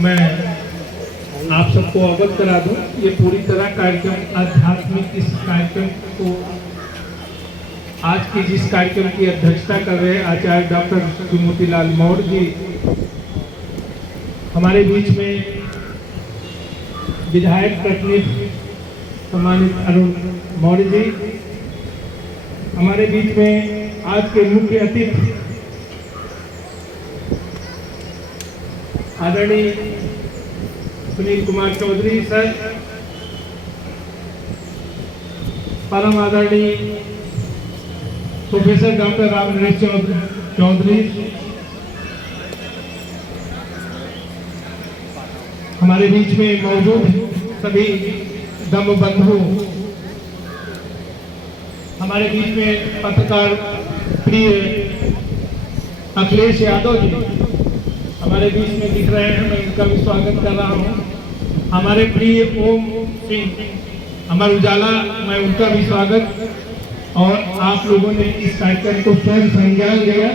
मैं आप सबको अवगत करा दूं, ये पूरी तरह कार्यक्रम आध्यात्मिक इस कार्यक्रम को आज की जिस कार्यक्रम की अध्यक्षता कर रहे हैं आचार्य डॉक्टर श्रीमोतीलाल मौर्य जी, हमारे बीच में विधायक प्रतिनिधि सम्मानित अरुण मौर्य जी, हमारे बीच में आज के मुख्य अतिथि आदरणीय सुनील कुमार चौधरी सर, परम आदरणीय प्रोफेसर डॉक्टर राम नरेश चौधरी, हमारे बीच में मौजूद सभी धम्म बंधु, हमारे बीच में पत्रकार प्रिय अखिलेश यादव जी हमारे बीच में दिख रहे हैं, मैं उनका भी स्वागत कर रहा हूं। हमारे प्रिय ओम सिंह अमर उजाला, मैं उनका भी स्वागत, और आप लोगों ने इस कार्यक्रम को स्वयं संज्ञान लिया।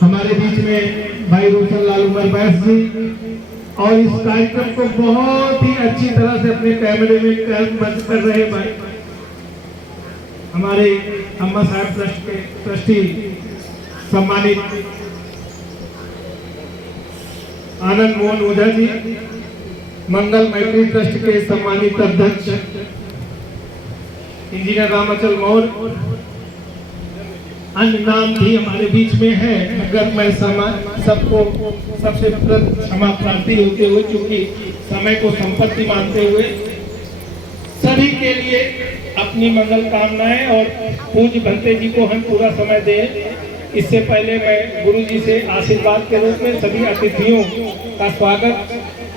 हमारे बीच में भाई रोशन लाल उमर बैस जी, और इस कार्यक्रम को बहुत ही अच्छी तरह से अपने कैमरे में बंद कर रहे भाई हमारे अम्मा साहब ट्रस्ट के ट्रस्टी सम्मानित आनंद मोहन ओझा जी, मंगल मैत्री ट्रस्ट के सम्मानित अध्यक्ष इंजीनियर रामाचल मौर्य, अन्य नाम भी हमारे बीच में है, मगर मैं सबको सबसे क्षमा प्रार्थी होते हुए, चूंकि समय को संपत्ति मानते हुए सभी के लिए अपनी मंगल कामनाएं और पूज्य भंते जी को हम पूरा समय दें। इससे पहले मैं गुरु जी से आशीर्वाद के रूप में सभी अतिथियों का स्वागत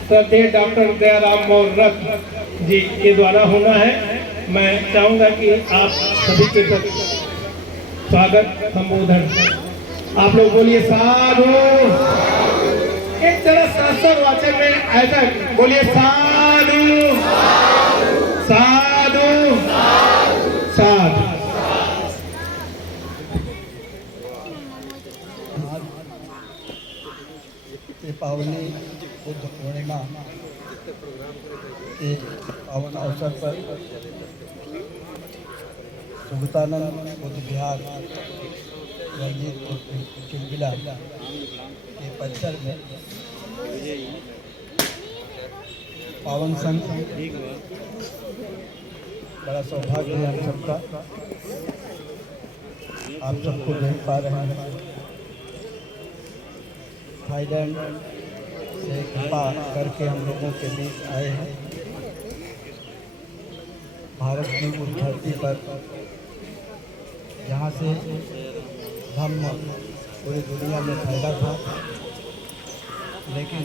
श्रद्धेय डॉक्टर दयाराम मौर्य जी के द्वारा होना है। मैं चाहूंगा कि आप सभी के स्वागत संबोधन आप लोग बोलिए साधु। एक तरह शास्त्र वाचन में ऐसा बोलिए साधु साधु साधु। पावनी बुद्ध पूर्णिमा के पावन अवसर पर सुल्तानंद बुद्ध विहार रंजीतपुर चिलबिला के परिसर में पावन संघ बड़ा सौभाग्य है हम सबका, आप सबको देख पा रहे हैं। थाईलैंड से कृपा करके हम लोगों के बीच आए हैं। भारत की उस धरती पर जहाँ से धम्म पूरी दुनिया में फैला था, लेकिन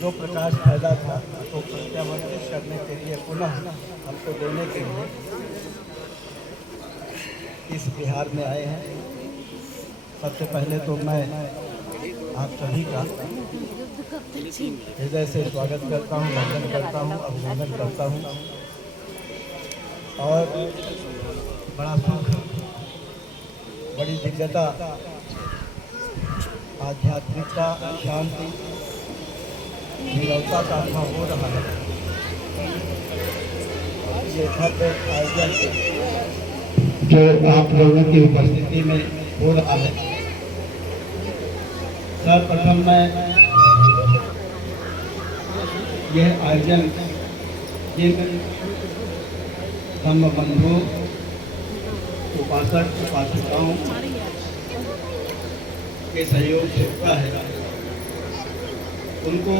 जो प्रकाश फैला था तो प्रत्यावर्तित करने के लिए, पुनः हमको देने के लिए इस बिहार में आए हैं। सबसे पहले तो मैं आप सभी का हृदय से स्वागत करता हूँ, वंदन करता हूँ, अभिनंदन करता हूँ, और बड़ा सुख, बड़ी दिव्यता, आध्यात्मिकता, शांति, निरवता का अनुभव हो रहा है। ये भव्य आयोजन जो आप लोगों की उपस्थिति में हो रहा है, सर्वप्रथम मैं यह आयोजन जिन धम्म बंधु उपासक उपासिकाओं के सहयोग से हुआ है, उनको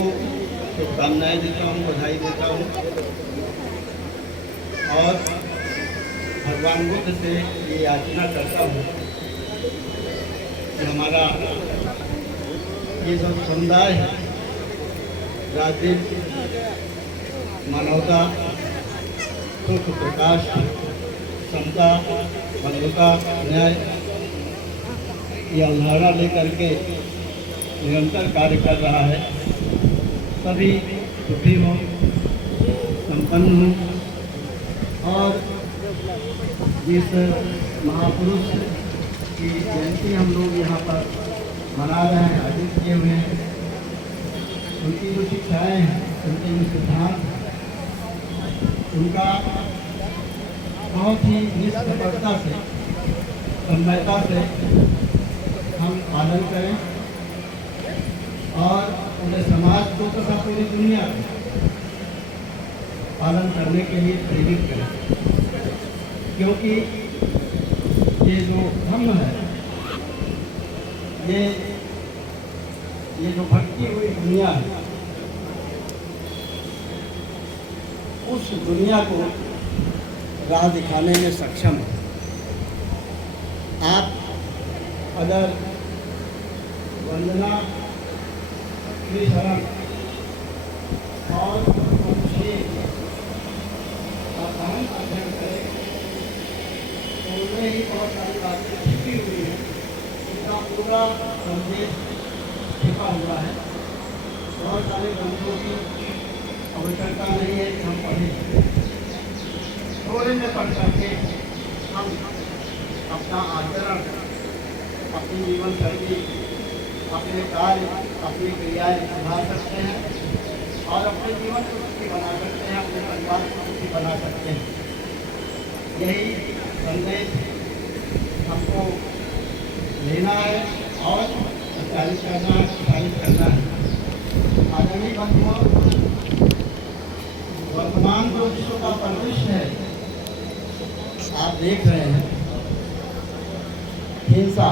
शुभकामनाएं देता हूँ, बधाई देता हूँ, और भगवान बुद्ध से ये याचना करता हूँ कि हमारा ये सब समुदाय है, राजनीति, मानवता, सुख, प्रकाश, समता, बंधुता, न्याय, ये अवधारणा लेकर के निरंतर कार्य कर रहा है। सभी सुखी हों, संपन्न हों, और जिस महापुरुष की जयंती हम लोग यहाँ पर मना रहे हैं, आयोजित किए हुए हैं, उनकी जो शिक्षाएँ हैं, उनके जो सिद्धांत हैं, उनका बहुत ही निष्कपटता से, तन्मयता से हम पालन करें और पूरे समाज को तथा पूरी दुनिया को पालन करने के लिए प्रेरित करें। क्योंकि ये जो धम्म है, ये जो भटकी हुई दुनिया है, उस दुनिया को राह दिखाने में सक्षम है। आप अगर वंदना, श्रीशरण और अध्ययन करें तो उनमें ही बहुत सारी बातें छिपी हुई हैं। इसका पूरा संदेश छिपा हुआ है। बहुत सारे ग्रंथों की आवश्यकता नहीं है कि हम पढ़ें, थोड़े में पढ़ करके हम अपना आचरण, अपनी जीवन शैली, अपने कार्य, अपनी क्रियाएँ सुधार सकते हैं और अपने जीवन को सुखी बना सकते हैं, अपने परिवार को सुखी बना सकते हैं। यही संदेश हमको लेना है और प्रचारित करना है, प्रसारित करना है। आदरणीय बंधुओं, वर्तमान जो विश्व का परिदृश्य है आप देख रहे हैं, हिंसा,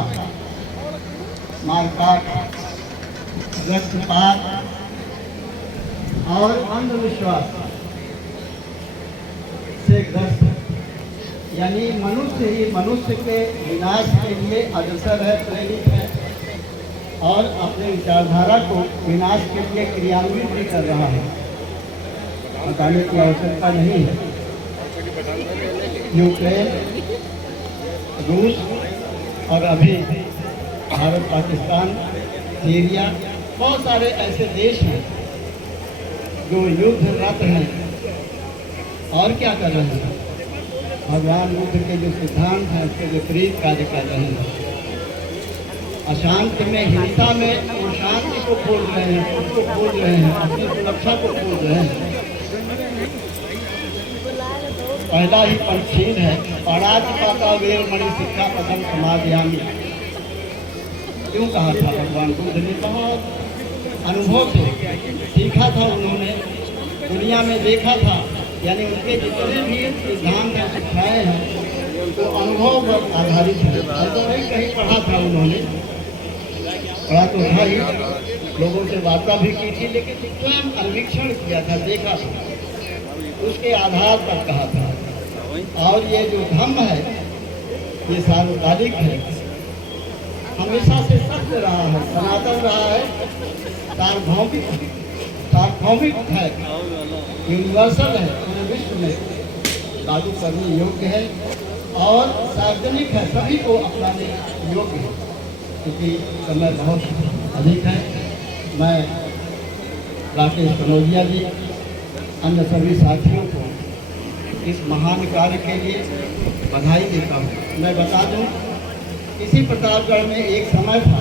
मारकाट, रक्तपात और अंधविश्वास से ग्रस्त, यानी मनुष्य ही मनुष्य के विनाश के लिए अग्रसर है, प्रेरित है और अपने विचारधारा को विनाश के लिए क्रियान्वित भी कर रहा है। बताने की आवश्यकता नहीं है। यूक्रेन, रूस और अभी भारत, पाकिस्तान, सीरिया, बहुत सारे ऐसे देश हैं जो युद्धरत हैं और क्या कर रहे हैं, भगवान बुद्ध के जो सिद्धांत हैं उसके विपरीत कार्य कर रहे हैं। अशांति में, हिंसा में वो शांति को खोज रहे हैं, उसको खोज रहे हैं, अपनी सुरक्षा को खोज रहे हैं। पहला ही पंचशील है, पराज पाता वेर मणि शिक्षा पदम समाधियामी। क्यों कहा था भगवान बुद्ध ने? बहुत अनुभव से सीखा था उन्होंने, दुनिया में देखा था, यानी उनके जितने भी सिद्धांत हैं, शिक्षाएँ हैं, तो अनुभव पर आधारित है। तो नहीं कहीं पढ़ा था उन्होंने, पढ़ा तो था ही, लोगों से वार्ता भी की थी, लेकिन स्वयं अन्वेषण किया था, देखा था, उसके आधार पर कहा था। और ये जो धम्म है ये सार्वकालिक है, हमेशा से सत्य रहा है, सनातन रहा है, सार्वभौमिक है, यूनिवर्सल है, पूरे विश्व में लागू करने योग्य है और सार्वजनिक है, सभी को अपनाने योग्य है। क्योंकि समय बहुत अधिक है, मैं राकेश कनौजिया जी, अन्य सभी साथियों को इस महान कार्य के लिए बधाई देता हूँ। मैं बता दूँ, इसी प्रतापगढ़ में एक समय था,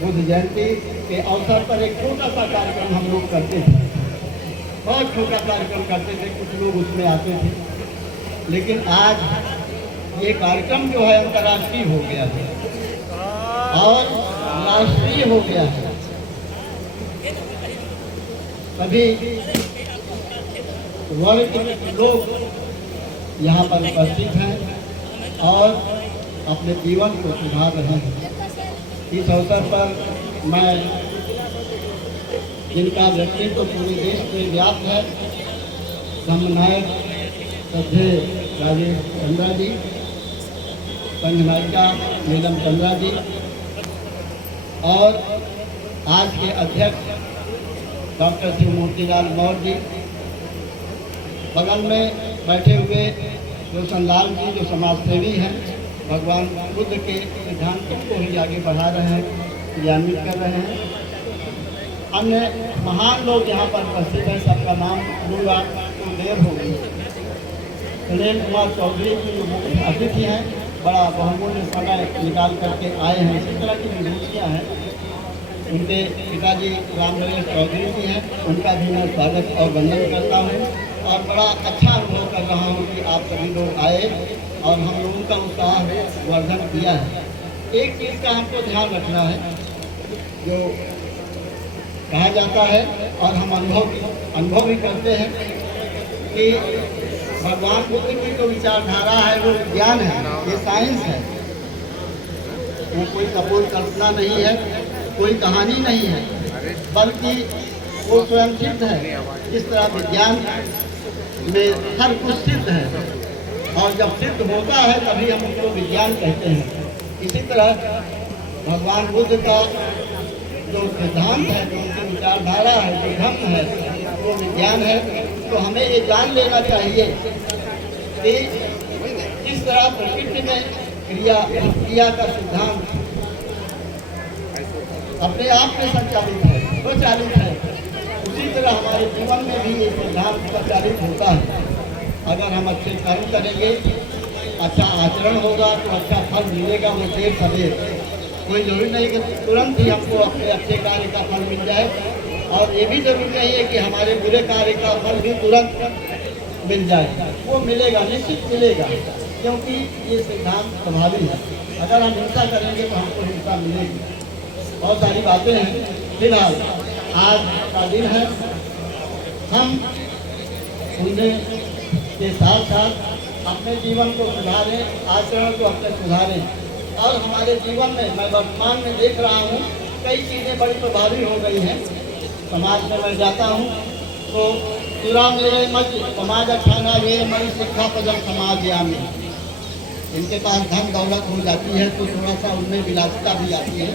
बुद्ध जयंती के अवसर पर एक छोटा सा कार्यक्रम हम लोग करते थे, बहुत छोटा कार्यक्रम करते थे, कुछ लोग उसमें आते थे। लेकिन आज ये कार्यक्रम जो है अंतर्राष्ट्रीय हो गया है और राष्ट्रीय हो गया है। सभी वर्ग के लोग यहाँ पर उपस्थित हैं और अपने जीवन को सुधार रहे हैं। इस अवसर पर मैं, जिनका व्यक्तित्व पूरे देश में व्याप्त है, समनायक श्रद्धेय राजेश चंद्रा जी, संघ नायिका नीलम चंद्रा जी और आज के अध्यक्ष डॉक्टर शिव मूर्तिलाल मौर्य जी, बगल में बैठे हुए रोशनलाल जी जो समाज सेवी हैं, भगवान बुद्ध के सिद्धांतों को ही आगे बढ़ा रहे हैं, क्रियान्वित कर रहे हैं। अन्य महान लोग यहाँ पर उपस्थित हैं, सबका नाम लूँगा तो देर हो गई। सुनील कुमार चौधरी की जो मुख्य अतिथि हैं, बड़ा बहुमूल्य समय निकाल करके आए हैं। इसी तरह की विभूतियाँ हैं, उनके पिताजी रामनरेश चौधरी जी हैं, उनका भी मैं स्वागत और वंदन करता हूँ और बड़ा अच्छा अनुभव कर रहा हूँ कि आप सभी लोग आए और हम लोगों का उत्साह वर्धन किया है। एक चीज़ का हमको ध्यान रखना है, जो कहा जाता है और हम अनुभव भी करते हैं कि भगवान बुद्ध की जो विचारधारा है वो विज्ञान है, ये साइंस है, वो कोई कपोल कल्पना नहीं है, कोई कहानी नहीं है, बल्कि वो स्वयं सिद्ध है। इस तरह विज्ञान में हर कुछ सिद्ध है और जब सिद्ध होता है तभी हम उसको विज्ञान कहते हैं। इसी तरह भगवान बुद्ध का जो सिद्धांत है, जो उनकी विचारधारा है, जो धर्म है, वो विज्ञान है। तो हमें ये जान लेना चाहिए कि किस तरह प्रकृति में क्रिया का सिद्धांत अपने आप में संचालित है, स्वचालित है, उसी तरह हमारे जीवन में भी ये सिद्धांत स्वचालित होता है। अगर हम अच्छे कर्म करेंगे, अच्छा आचरण होगा तो अच्छा फल मिलेगा, वो देर सवेर। कोई जरूरी नहीं कि तुरंत ही हमको अपने अच्छे कार्य का फल मिल जाए, और ये भी जरूरी नहीं है कि हमारे बुरे कार्य का फल भी तुरंत मिल जाए। वो मिलेगा, निश्चित मिलेगा, क्योंकि ये सिद्धांत प्रभावी है। अगर हम हिंसा करेंगे तो हमको हिंसा मिलेगी। बहुत सारी बातें हैं। फिलहाल आज का दिन है, हम सुनने के साथ साथ अपने जीवन को सुधारें, आचरण को अपने सुधारें। और हमारे जीवन में मैं वर्तमान में देख रहा हूँ कई चीज़ें बड़ी प्रभावी हो गई हैं। समाज में मैं जाता हूँ तो तुरा मेरे मत समाज अखाना वे मई शिक्षा पदम समाज यामी। इनके पास धन दौलत हो जाती है तो थोड़ा सा उनमें विलासिता भी आती है।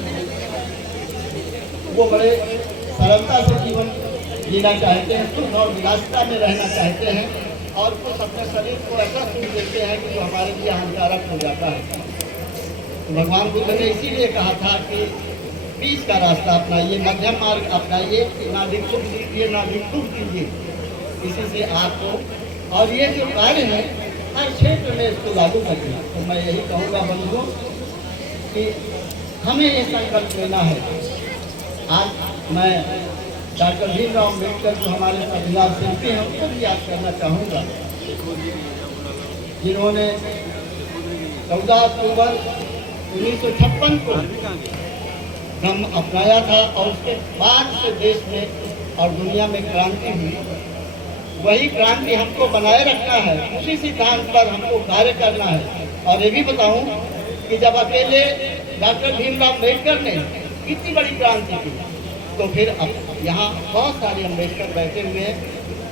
वो बड़े सरलता से जीवन जीना चाहते हैं, सुख और विलासिता में रहना चाहते हैं, और कुछ अपने शरीर को ऐसा सुख देते हैं कि जो हमारे लिए हानिकारक हो जाता है। तो भगवान बुद्ध ने इसीलिए कहा था कि बीच का रास्ता अपनाइए, मध्यम मार्ग अपनाइए, ना भिक्षुक कीजिए ना भिक्षुक कीजिए। इसी से आपको, और ये जो कार्य है हर क्षेत्र में इसको लागू करिए। तो मैं यही कहूँगा बंधुओं कि हमें ये संकल्प लेना है। आज मैं डॉक्टर भीमराव अम्बेडकर जो हमारे संविधान शिल्पी हैं उनको भी याद करना चाहूँगा, जिन्होंने 14 अक्टूबर 1956 को धम्म अपनाया था और उसके बाद से देश में और दुनिया में क्रांति हुई। वही क्रांति हमको बनाए रखना है, उसी सिद्धांत पर हमको कार्य करना है। और ये भी बताऊं कि जब अकेले डॉक्टर भीमराव अम्बेडकर ने इतनी बड़ी क्रांति की, तो फिर अब यहाँ बहुत सारे अम्बेडकर बैठे हुए हैं,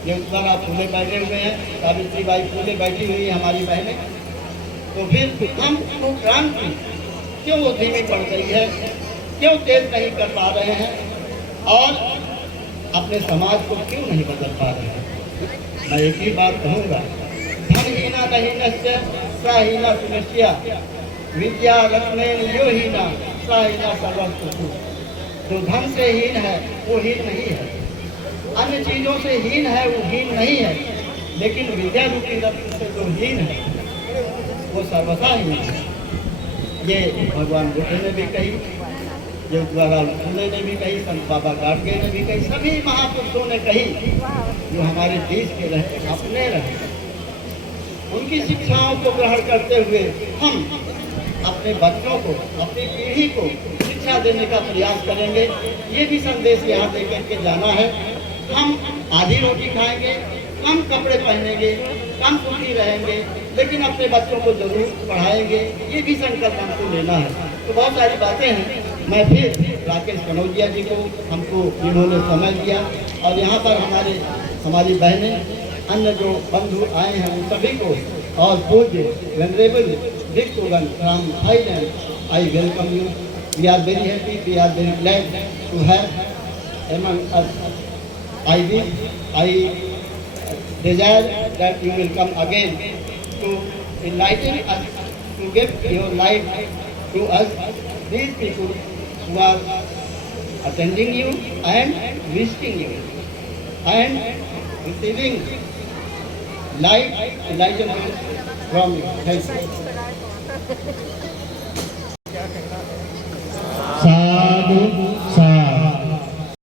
ज्योतिबा फूले बैठे हुए हैं, सावित्रीबाई फूले बैठी हुई है हमारी बहनें। तो फिर हम वो क्रांति क्यों वो धीमी पड़ गई है, क्यों तेज नहीं कर पा रहे हैं, और अपने समाज को क्यों नहीं बदल पा रहे हैं। मैं एक ही बात कहूँगा, धनहीना नहीनस्य सहीना सुनिश्चिया विद्या रत्नेन यो हीना सहीना सर्वस्तु। जो धन से हीन है वो हीन नहीं है, अन्य चीज़ों से हीन है वो हीन नहीं है, लेकिन विद्या रूपी रत्न से जो हीन है वो सर्वथा हीन है। ये भगवान बुद्ध ने भी कही, ज्योतिबा फूले ने भी कही, संत बाबा गाडगे ने भी कही, सभी महापुरुषों ने कही जो हमारे देश के रहे, अपने रहे। उनकी शिक्षाओं को ग्रहण करते हुए हम अपने बच्चों को, अपनी पीढ़ी को शिक्षा देने का प्रयास करेंगे। ये भी संदेश यहाँ दे करके जाना है। हम आधी रोटी खाएंगे, कम कपड़े पहनेंगे, कम सुखी रहेंगे, लेकिन अपने बच्चों को जरूर पढ़ाएंगे। ये भी संकल्प हमको लेना है। तो बहुत सारी बातें हैं। मैं फिर राकेश कनौजिया जी को, हमको जिन्होंने समय दिया, और यहाँ पर हमारी बहनें, अन्य जो बंधु आए हैं उन सभी को, और पूज्य venerable Victoran from Thailand, I welcome you. We are very happy, we are very glad to have among us. I desire that you will come again to enlighten us, to give your life to us, these people who are attending you and visiting you and receiving life enlightenment from you. Thank you. Sadhu